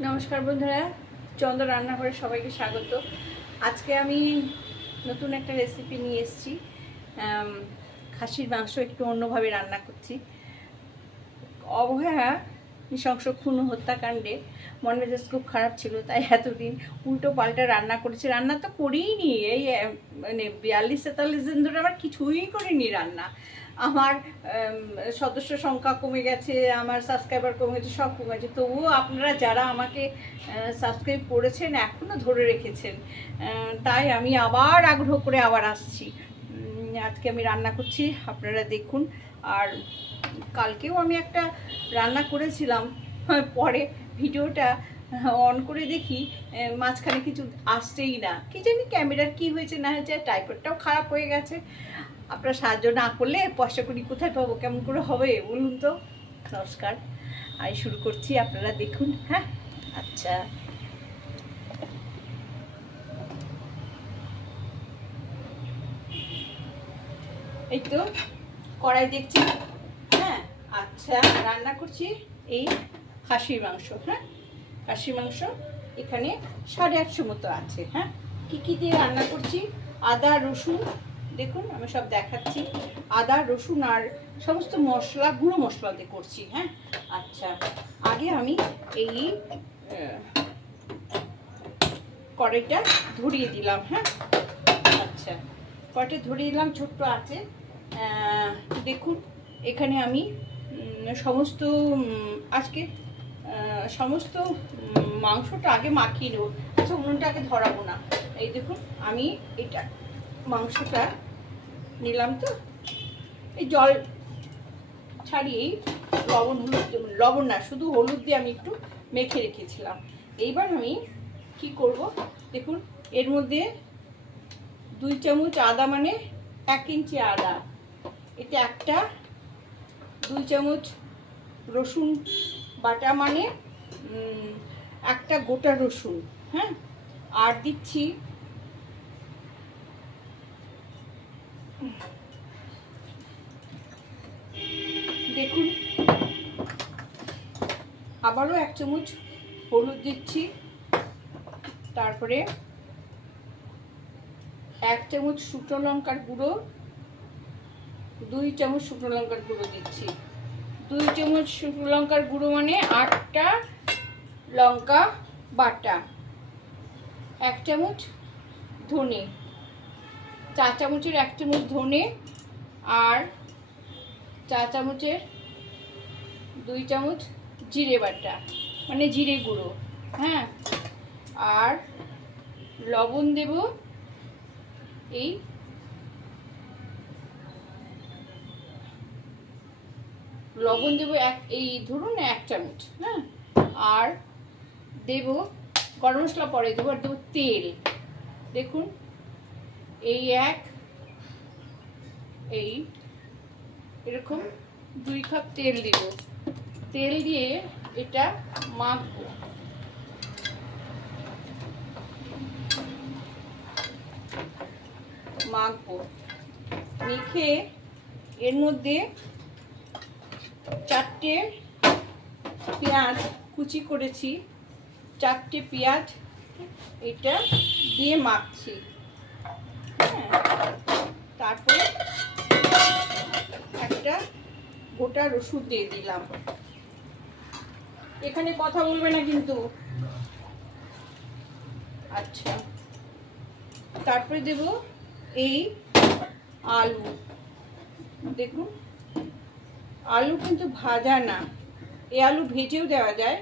नमस्कार बंधुरा चंद्र रान्नाघरे सबाइके स्वागत। आज के आमी नतून एक रेसिपि निये एसेछि। खासिर मांस एकटु अन्यभावे रान्ना करछि। अवहेला नृशंस खून हत्याकांडे मन मेजाज खूब खराब छिलो, ताई एतदिन उल्टो पाल्टा रान्ना करेछि। रान्ना तो करिनी, माने 42-43 दिन धरे आबार किछुई करिनी रान्ना। আমার সদস্য সংখ্যা কমে গেছে, আমার সাবস্ক্রাইবার কমে গেছে, সব কমে গেছে। তবুও আপনারা যারা আমাকে সাবস্ক্রাইব করেছেন এখনও ধরে রেখেছেন, তাই আমি আবার আগ্রহ করে আবার আসছি। আজকে আমি রান্না করছি, আপনারা দেখুন। আর কালকেও আমি একটা রান্না করেছিলাম, পরে ভিডিওটা অন করে দেখি মাঝখানে কিছু আসছেই না। কি জানি ক্যামেরার কি হয়েছে না হয়েছে, ট্রাইপডটাও খারাপ হয়ে গেছে। আপনারা সাহায্য না করলে পয়সা করি কোথায় পাবো, কেমন করে হবে বলুন তো। নমস্কার, আমি শুরু করছি, আপনারা দেখুন। হ্যাঁ, আচ্ছা, এই তো কড়াই দেখছি। হ্যাঁ, আচ্ছা, রান্না করছি এই খাসির মাংস। হ্যাঁ, খাসির মাংস এখানে 850 মতো আছে। হ্যাঁ, কি কি দিয়ে রান্না করছি, আদা রসুন দেখুন, আমি সব দেখাচ্ছি। আদা রসুন আর সমস্ত মশলা, গুঁড়ো মশলা দিয়ে করছি। হ্যাঁ, আচ্ছা, আগে আমি এই কড়াইটা ধরিয়ে দিলাম। হ্যাঁ, আচ্ছা, কড়াইটা ধরিয়ে দিলাম ছোট্ট আছে। দেখুন, এখানে আমি সমস্ত আজকে সমস্ত মাংসটা আগে মাখিয়ে নেব। আচ্ছা, উনুনটা আগে ধরাবো না। এই দেখুন, আমি এটা মাংসটা নিলাম, তো এই জল ছাড়িয়েই লবণ না, শুধু হলুদ দিয়ে আমি একটু মেখে রেখেছিলাম। এইবার আমি কি করব দেখুন, এর মধ্যে 2 চামচ আদা, মানে 1 ইঞ্চি আদা, এটা একটা। 2 চামচ রসুন বাটা, মানে একটা গোটা রসুন। হ্যাঁ, আর দিচ্ছি দেখুন আবারও 1 চামচ হলুদ দিচ্ছি। তারপরে 1 চামচ শুকনো লঙ্কার গুঁড়ো, 2 চামচ শুকনো লঙ্কার গুঁড়ো দিচ্ছি। 2 চামচ শুকনো লঙ্কার গুঁড়ো মানে 8টা লঙ্কা বাটা। 1 চামচ ধনে, 4 চামচের 1 চামচ ধনে, আর 4 চামচের 2 চামচ জিরে বাটা, মানে জিরে গুঁড়ো। হ্যাঁ, আর লবণ দেব এই এই ধরুন 1 চামচ। হ্যাঁ, আর দেব গরম মশলা পরে দেবো। আর দেবো তেল, দেখুন এই এরকম 2 কাপ তেল দিব। তেল দিয়ে এটা মাখবো। মেখে এর মধ্যে 4টে পেঁয়াজ কুচি করেছি, 4টে পেঁয়াজ এটা দিয়ে মাখছি। হ্যাঁ, তারপরে একটা গোটা রসুন দিয়ে দিলাম। এখানে কথা বলবে না কিন্তু। আচ্ছা, তারপরে দেব এই আলু। দেখুন, আলু কিন্তু ভাজা না, এই আলু ভেজেও দেওয়া যায়,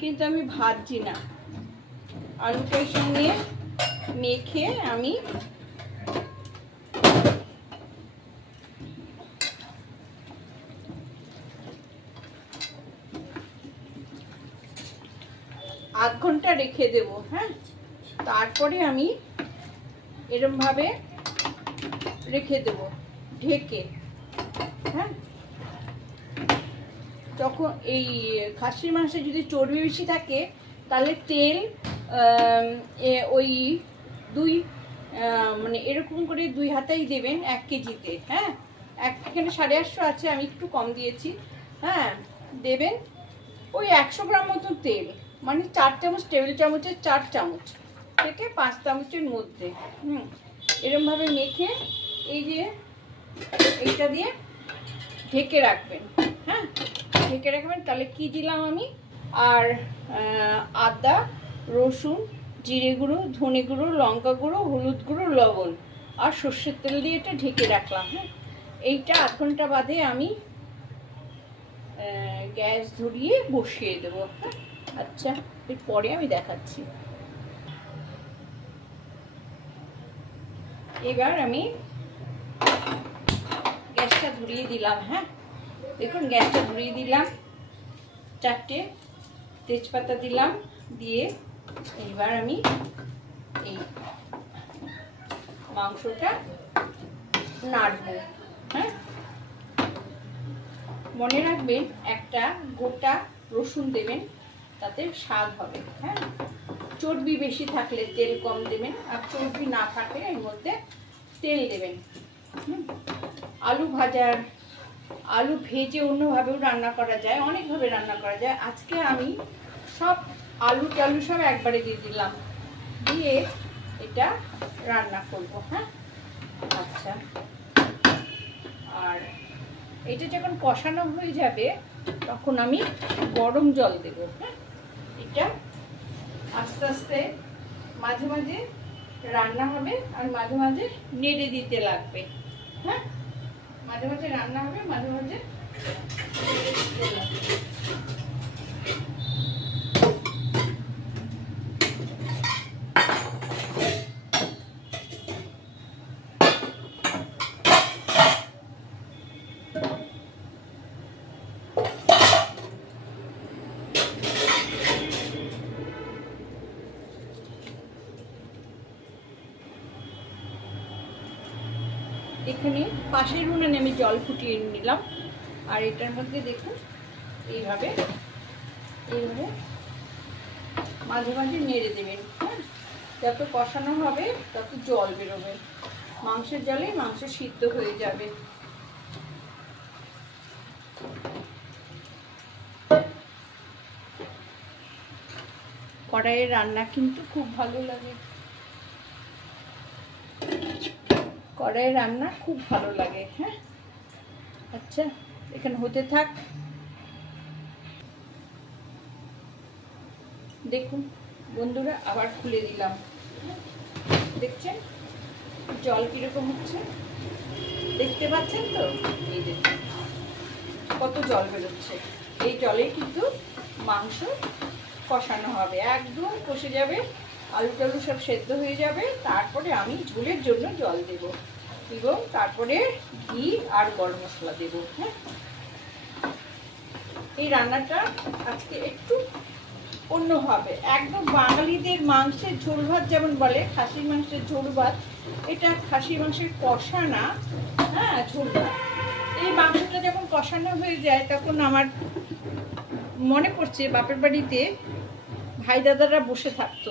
কিন্তু আমি ভাজছি না। আলুটার সঙ্গে মেখে আমি আধ ঘন্টা রেখে দেব। হ্যাঁ, তারপরে আমি এরমভাবে রেখে দেব ঢেকে। হ্যাঁ, তখন এই খাসির মাংসে যদি চর্বি বেশি থাকে তাহলে তেল ওই মানে এরকম করে 2 হাতাই দেবেন 1 কেজিতে। হ্যাঁ, এখানে 850 আছে, আমি একটু কম দিয়েছি। হ্যাঁ, দেবেন ওই 100 গ্রাম মতো তেল। মানে 4 চামচ, টেবিল চামচের 4 চামচ থেকে 5 চামচের মধ্যে এরমভাবে মেখে এই যে এইটা দিয়ে ঢেকে রাখবেন। হ্যাঁ, ঢেকে রাখবেন। তাহলে কি দিলাম আমি? আর আদা, রসুন, জিরে গুঁড়ো, ধনে গুঁড়ো, লঙ্কা গুঁড়ো, হলুদ গুঁড়ো, লবণ আর সর্ষের তেল দিয়ে এটা ঢেকে রাখলাম। হ্যাঁ, এইটা 8 ঘন্টা বাদে আমি গ্যাস ধরিয়ে বসিয়ে দেবো। হ্যাঁ, আচ্ছা, এরপরে আমি দেখাচ্ছি। এবার আমি গ্যাসটা ধরিয়ে দিলাম। হ্যাঁ, দেখুন গ্যাসটা ধরিয়ে দিলাম, 4টে তেজপাতা দিলাম, দিয়ে এবার আমি এই মাংসটা নাড়বো। হ্যাঁ, মনে রাখবেন একটা গোটা রসুন দেবেন, তাতে স্বাদ হবে। হ্যাঁ, চর্বি বেশি থাকলে তেল কম দেবেন, আর চর্বি না থাকলে এর মধ্যে তেল দেবেন। আলু ভেজে অন্যভাবেও রান্না করা যায়, অনেকভাবে রান্না করা যায়। আজকে আমি সব আলু টালু সব একবারে দিয়ে দিলাম, দিয়ে এটা রান্না করব। হ্যাঁ, আচ্ছা, আর এটা যখন কষানো হয়ে যাবে তখন আমি গরম জল দেব। হ্যাঁ, এটা আস্তে আস্তে মাঝে মাঝে রান্না হবে আর মাঝে মাঝে নেড়ে দিতে লাগবে। হ্যাঁ, মাঝে মাঝে রান্না হবে, মাঝে মাঝে নেড়ে দিতে লাগবে। এখানে পাশের উনুনে আমি জল ফুটিয়ে নিলাম, আর এটার মধ্যে দেখুন এইভাবে মাঝে মাঝে নেড়ে দেবেন। হ্যাঁ, যত কষানো হবে তত জল বেরোবে, মাংসের জলে মাংস সিদ্ধ হয়ে যাবে। কড়াইয়ের রান্না কিন্তু খুব ভালো লাগে, কড়াইয়ের রান্না খুব ভালো লাগে। হ্যাঁ, আচ্ছা, এখানে হতে থাক। দেখুন বন্ধুরা, আবার খুলে দিলাম। দেখছেন জল কিরকম হচ্ছে, দেখতে পাচ্ছেন তো? এই দেখুন কত জল বেরোচ্ছে। এই জলে কিন্তু মাংস কষানো হবে, একদম কষে যাবে, আলু টালু সব সেদ্ধ হয়ে যাবে। তারপরে আমি ঝোলের জন্য জল দেব এবং তারপরে ঘি আর গরম মশলা দেব। হ্যাঁ, এই রান্নাটা আজকে একটু অন্য হবে, একদম বাঙালিদের মাংসের ঝোল ভাত যেমন বলে, খাসির মাংসের ঝোল ভাত, এটা খাসির মাংসের কষা না। হ্যাঁ, ঝোল ভাত। এই মাংসটা যখন কষানো হয়ে যায় তখন আমার মনে পড়ছে বাপের বাড়িতে ভাই দাদারা বসে থাকতো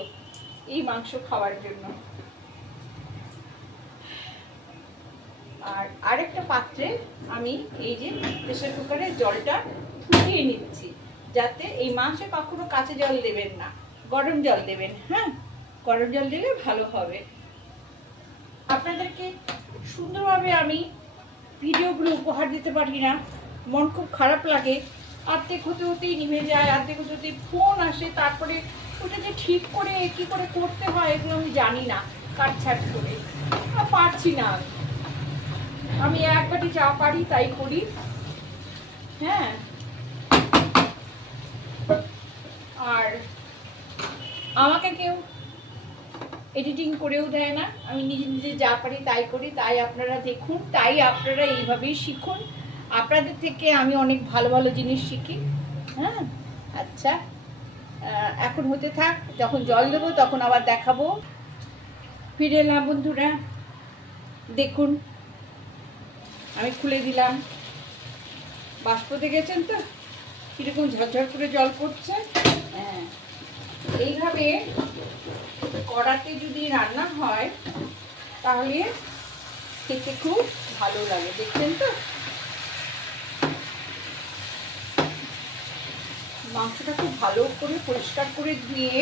এই মাংস খাওয়ার জন্য। আর আরেকটা পাত্রে আমি এই যে প্রেসার কুকারের জলটা ফুটিয়ে নিচ্ছি, যাতে এই মাংসে কখনো কাঁচা জল দেবেন না, গরম জল দেবেন। হ্যাঁ, গরম জল দিলে ভালো হবে। আপনাদেরকে সুন্দরভাবে আমি ভিডিওগুলো উপহার দিতে পারি না, মন খুব খারাপ লাগে। অর্ধেক হতে হতেই নিভে যায়, অর্ধেক হতে হতেই ফোন আসে, তারপরে ওটা যে ঠিক করে কি করে করতে হয় এগুলো আমি জানি না, কাটছাট করে পারছি না। আমি এক বাটি চা পারি তাই করি। হ্যাঁ, আর আমাকে কেউ এডিটিং করেও দেয় না, আমি নিজে নিজে যা পারি তাই করি। তাই আপনারা দেখুন, তাই আপনারা এইভাবেই শিখুন। আপনাদের থেকে আমি অনেক ভালো ভালো জিনিস শিখি। হ্যাঁ, আচ্ছা, এখন হতে থাক, যখন জল দেবো তখন আবার দেখাবো। ফিরে এলাম বন্ধুরা, দেখুন আমি খুলে দিলাম। বাষ্প দেখেছেন তো কিরকম ঝরঝর করে জল পড়ছে। হ্যাঁ, এইভাবে কড়াতে যদি রান্না হয় তাহলে খেতে খুব ভালো লাগে, দেখছেন তো? মাংসটা খুব ভালো করে পরিষ্কার করে ধুয়ে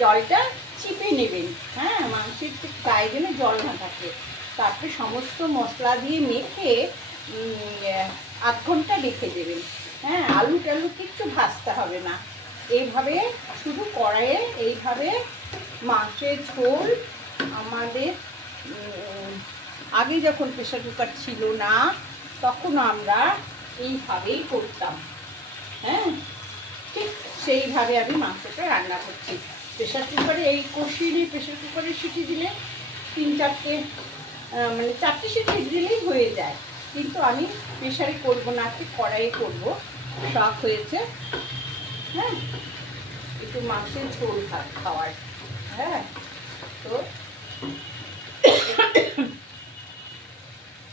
জলটা চিপে নেবেন। হ্যাঁ, মাংসের গায়ে যেন জল না থাকে। তারপরে সমস্ত মশলা দিয়ে মেখে আধ ঘন্টা রেখে দেবেন। হ্যাঁ, আলু টালু কিচ্ছু ভাজতে হবে না। এইভাবে শুধু কড়াইয়ে এইভাবে মাংসের ঝোল আমাদের আগে যখন প্রেশার কুকার ছিল না তখন আমরা এইভাবেই করতাম। হ্যাঁ, ঠিক সেইভাবে আমি মাংসটা রান্না করছি। প্রেশার কুকারে এই কষিয়ে প্রেশার কুকারে সিটি দিলে 3-4টে মানে 4টে সিটি দিলেই হয়ে যায়, কিন্তু আমি প্রেশারে করবো না, কড়াইয়ে করবো। শখ হয়েছে হ্যাঁ একটু মাংসের ঝোল খাওয়ার। হ্যাঁ, তো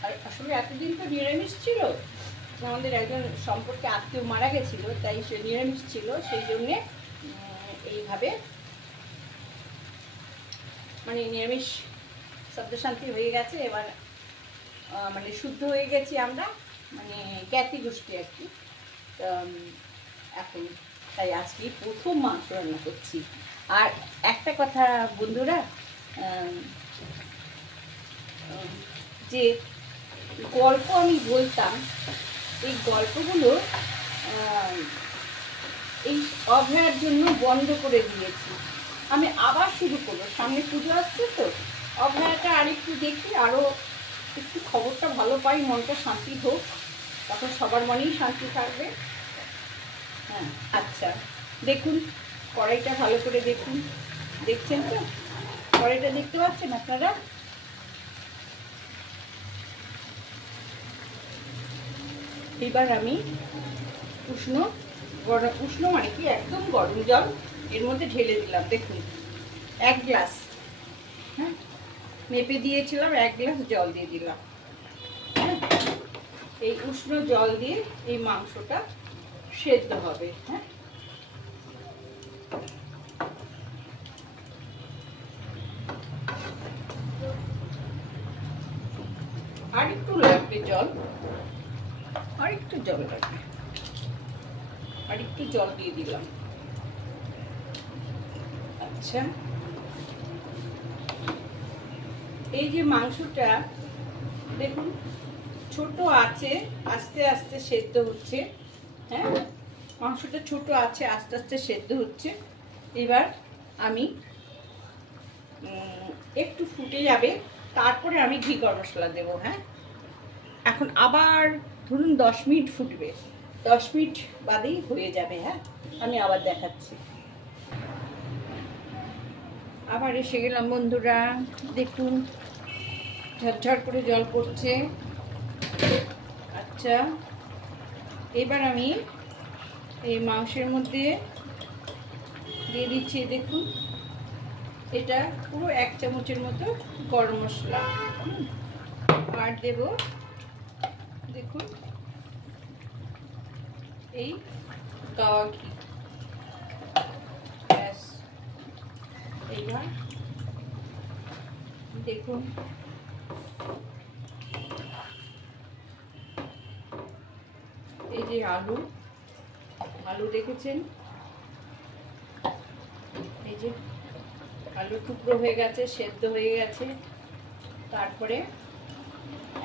আর আসলে এতদিন তো নিরামিষ ছিল, আমাদের একজন সম্পর্কে আত্মীয় মারা গেছিল, তাই সে নিরামিষ ছিল, সেই জন্যে এইভাবে মানে নিরামিষ শব্দ শান্তি হয়ে গেছে। এবার মানে শুদ্ধ হয়ে গেছি আমরা, মানে জ্ঞাতি গোষ্ঠী আর কি। এখন তাই আজকে প্রথম মাংস রান্না করছি। আর একটা কথা বন্ধুরা, যে গল্প আমি বলতাম, এই গল্পগুলো এই অভয়ার জন্য বন্ধ করে দিয়েছি। আমি আবার শুরু করবো, সামনে পুজো আসছে তো, অভয়াটা আরেকটু দেখি, আরও একটু খবরটা ভালো পাই, মনটা শান্তি হোক, তখন সবার মনেই শান্তি থাকবে। হ্যাঁ, আচ্ছা দেখুন কড়াইটা ভালো করে দেখুন, দেখছেন তো কড়াইটা দেখতে পাচ্ছেন আপনারা? এবার আমি উষ্ণ মানে কি একদম গরম জল এর মধ্যে ঢেলে দিলাম। দেখুন 1 গ্লাস, হ্যাঁ মেপে দিয়েছিলাম, 1 গ্লাস জল দিয়ে দিলাম। হ্যাঁ, এই উষ্ণ জল দিয়ে এই মাংসটা সেদ্ধ হবে। হ্যাঁ, আর একটু লাগবে জল, আর একটু জল লাগবে, আর একটু জল দিয়ে দিলাম। আচ্ছা, এই যে মাংসটা দেখুন ছোট আছে, আস্তে আস্তে সেদ্ধ হচ্ছে। হ্যাঁ, মাংসটা ছোট আছে, আস্তে আস্তে সেদ্ধ হচ্ছে। এবার আমি একটু ফুটে যাবে, তারপরে আমি ঘি গরম মশলা দেবো। হ্যাঁ, এখন আবার ধরুন 10 মিনিট ফুটবে, 10 মিনিট বাদেই হয়ে যাবে। হ্যাঁ, আমি আবার দেখাচ্ছি। আবার এসে গেলাম বন্ধুরা, দেখুন ঝরঝর করে জল পড়ছে। আচ্ছা, এবার আমি এই মাংসের মধ্যে দিয়ে দিচ্ছি, দেখুন এটা পুরো 1 চামচের মতো গরম মশলা, আর দেব দেখুন এই গাওয়া ঘি। ব্যাস, এইবার দেখুন এই যে আলু দেখেছেন, এই যে আলু টুকরো হয়ে গেছে, সেদ্ধ হয়ে গেছে। তারপরে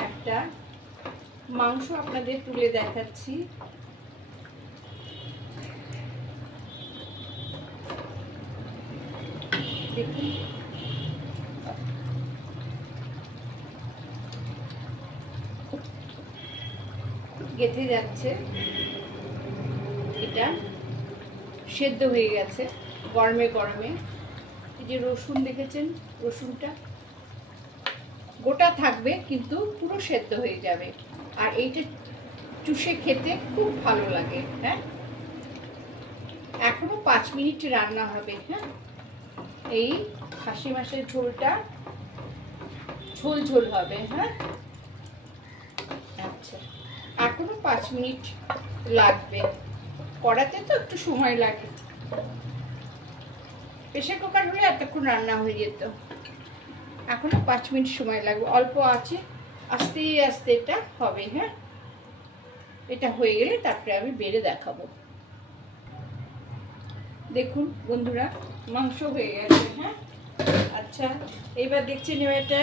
একটা মাংস আপনাদের তুলে দেখাচ্ছি। দেখুন গেঁথে যাচ্ছে, এটা সেদ্ধ হয়ে গেছে গরমে গরমে। এই যে রসুন দেখেছেন, রসুনটা গোটা থাকবে কিন্তু পুরো সেদ্ধ হয়ে যাবে, আর এইটা চুষে খেতে খুব ভালো লাগে। হ্যাঁ, এখনো 5 মিনিট রান্না হবে। হ্যাঁ, এই খাসি মাংসের ঝোলটা ঝোল ঝোল হবে। হ্যাঁ, আচ্ছা এখনো 5 মিনিট লাগবে, কড়াতে তো একটু সময় লাগে, প্রেসার কুকার হলে এতক্ষণ রান্না হয়ে যেত। এখনো 5 মিনিট সময় লাগবে, অল্প আছে, আস্তে আস্তে এটা হবে। হ্যাঁ, এটা হয়ে গেলে তারপরে আমি বেড়ে দেখাবো। দেখুন বন্ধুরা, মাংস হয়ে গেছে। হ্যাঁ, আচ্ছা এইবার দেখছি এটা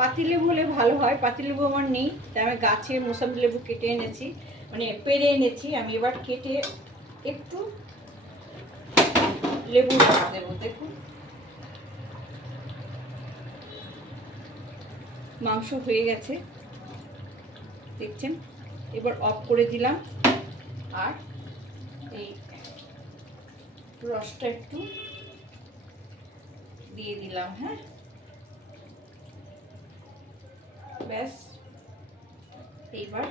পাতিলেবু হলে ভালো হয়। পাতিলেবু আমার নেই, তাই আমি গাছে মোসাম্বি লেবু কেটে এনেছি, মানে পেরে এনেছি। আমি এবার কেটে একটু লেবু রস দেবো। দেখুন মাংস হয়ে গেছে, দেখছেন। এবার অফ করে দিলাম, আর এই রসটা একটু দিয়ে দিলাম। হ্যাঁ, ব্যাস। এইবার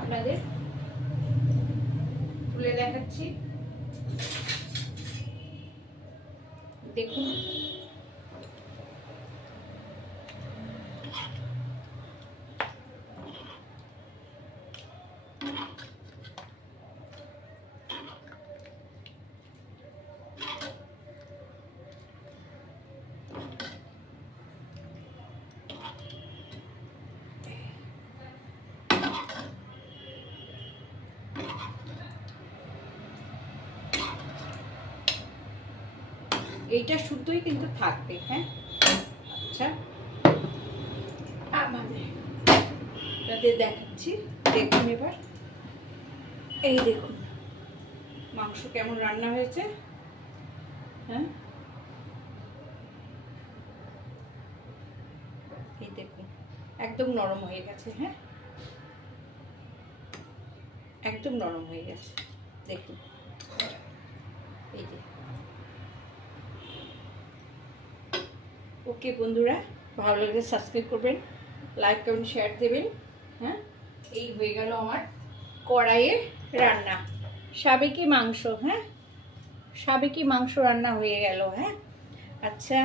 আপনাদের তুলে দেখাচ্ছি, দেখুন। এইটা শুদ্ধই কিন্তু থাকবে। হ্যাঁ, আচ্ছা আপনাদের দেখাচ্ছি, দেখুন। এবার এই দেখুন মাংস কেমন রান্না হয়েছে। হ্যাঁ, এই দেখুন একদম নরম হয়ে গেছে। হ্যাঁ, একদম নরম হয়ে গেছে, দেখুন। এই যে ওকে বন্ধুরা, ভালো লাগলে সাবস্ক্রাইব করবেন, লাইক কমেন্ট শেয়ার দেবেন। হ্যাঁ, এই হয়ে গেল আমার কড়াইয়ে রান্না, সাবেকি মাংস। হ্যাঁ, সাবেকি মাংস রান্না হয়ে গেল। হ্যাঁ, আচ্ছা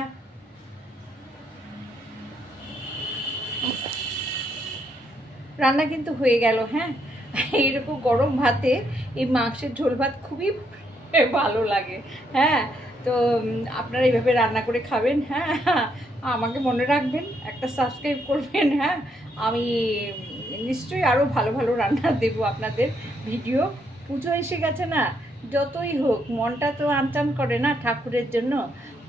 রান্না কিন্তু হয়ে গেল। হ্যাঁ, এইরকম গরম ভাতে এই মাংসের ঝোল ভাত খুবই ভালো লাগে। হ্যাঁ, তো আপনারা এইভাবে রান্না করে খাবেন। হ্যাঁ, আমাকে মনে রাখবেন, একটা সাবস্ক্রাইব করবেন। হ্যাঁ, আমি নিশ্চয়ই আরও ভালো ভালো রান্না দেবো আপনাদের ভিডিও। পুজো এসে গেছে না, যতই হোক মনটা তো আনচান করে না ঠাকুরের জন্য।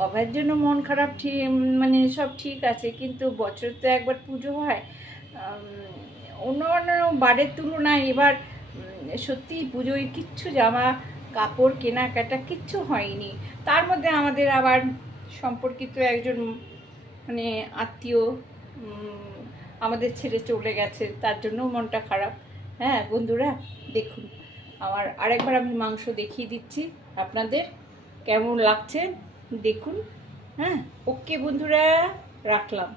অভয়ের জন্য মন খারাপ ঠিক, মানে সব ঠিক আছে, কিন্তু বছর তো একবার পুজো হয়। অন্য অন্য বারের তুলনায় এবার সত্যিই পুজোয় কিচ্ছু জামা কাপড় কেনাকাটা কিচ্ছু হয়নি। তার মধ্যে আমাদের আবার সম্পর্কিত একজন মানে আত্মীয় আমাদের ছেড়ে চলে গেছে, তার জন্য মনটা খারাপ। হ্যাঁ বন্ধুরা, দেখুন আমার আরেকবার আমি মাংস দেখিয়ে দিচ্ছি আপনাদের কেমন লাগছে, দেখুন। হ্যাঁ, ওকে বন্ধুরা, রাখলাম।